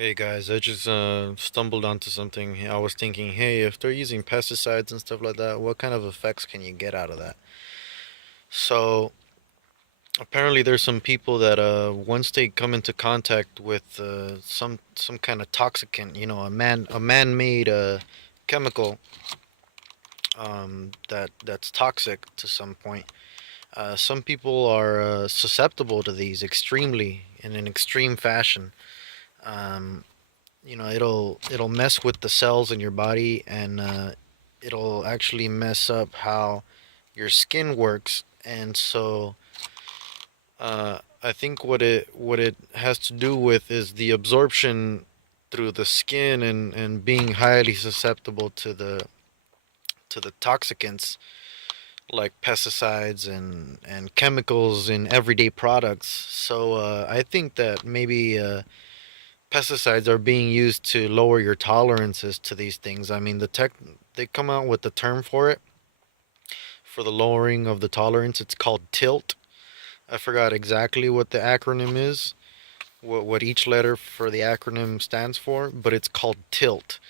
Hey guys, I just stumbled onto something. I was thinking, hey, if they're using pesticides and stuff like that, what kind of effects can you get out of that? So apparently, there's some people that once they come into contact with some kind of toxicant, a man-made chemical that's toxic to some point. Some people are susceptible to these extremely in an extreme fashion. Um, it'll mess with the cells in your body, and it'll actually mess up how your skin works. And so I think what it has to do with is the absorption through the skin, and being highly susceptible to the toxicants like pesticides and chemicals in everyday products. So I think that maybe pesticides are being used to lower your tolerances to these things. I mean, they come out with the term for it, for the lowering of the tolerance. It's called tilt. I forgot exactly what the acronym is, what each letter for the acronym stands for, but it's called tilt.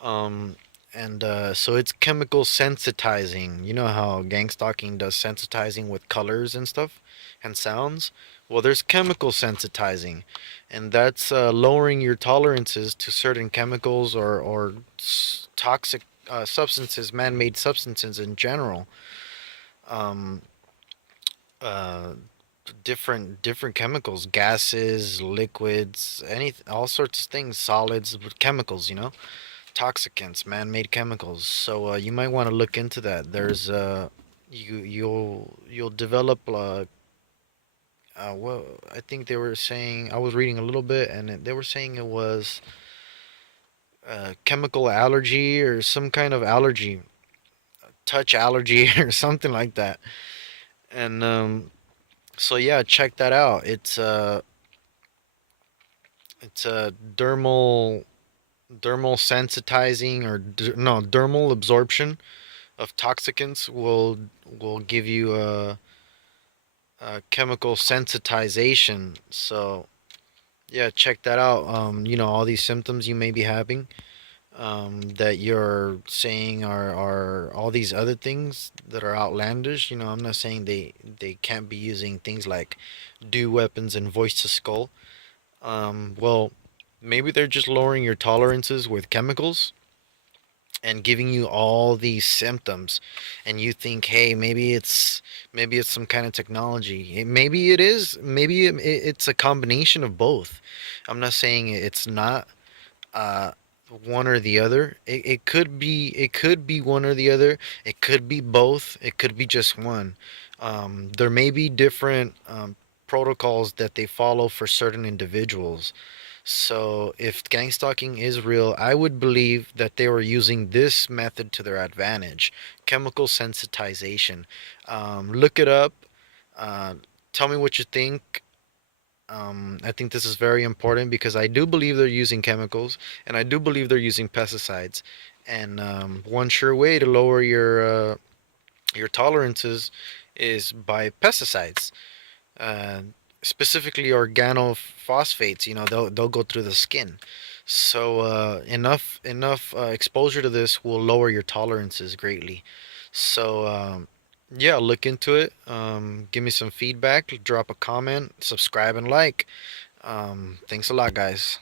Um, and so it's chemical sensitizing. You know how gang stalking does sensitizing with colors and stuff and sounds? Well, there's chemical sensitizing, and that's lowering your tolerances to certain chemicals or toxic substances, man made substances in general. Um, uh, different chemicals, gases, liquids, all sorts of things, solids, but chemicals, toxicants, man-made chemicals. So you might want to look into that. There's you'll develop well, I think they were saying, I was reading a little bit, and they were saying it was chemical allergy or some kind of allergy, touch allergy or something like that. And so yeah, check that out. It's a dermal sensitizing, or no, dermal absorption of toxicants will give you a chemical sensitization. So yeah, check that out. All these symptoms you may be having, that you're saying are all these other things that are outlandish. I'm not saying they can't be using things like dew weapons and voice to skull. Well, maybe they're just lowering your tolerances with chemicals and giving you all these symptoms, and you think, hey, maybe it's some kind of technology. Maybe it is, maybe it's a combination of both. I'm not saying it's not uh one or the other. It could be one or the other. It could be both. It could be just one. There may be different protocols that they follow for certain individuals. So if gang stalking is real, I would believe that they were using this method to their advantage. Chemical sensitization. Look it up. Uh, Tell me what you think. I think this is very important because I do believe they're using chemicals, and I do believe they're using pesticides. And one sure way to lower your tolerances is by pesticides, uh, specifically organophosphates. They'll go through the skin. So enough exposure to this will lower your tolerances greatly. So yeah, look into it. Give me some feedback. Drop a comment, subscribe, and like. Thanks a lot, guys.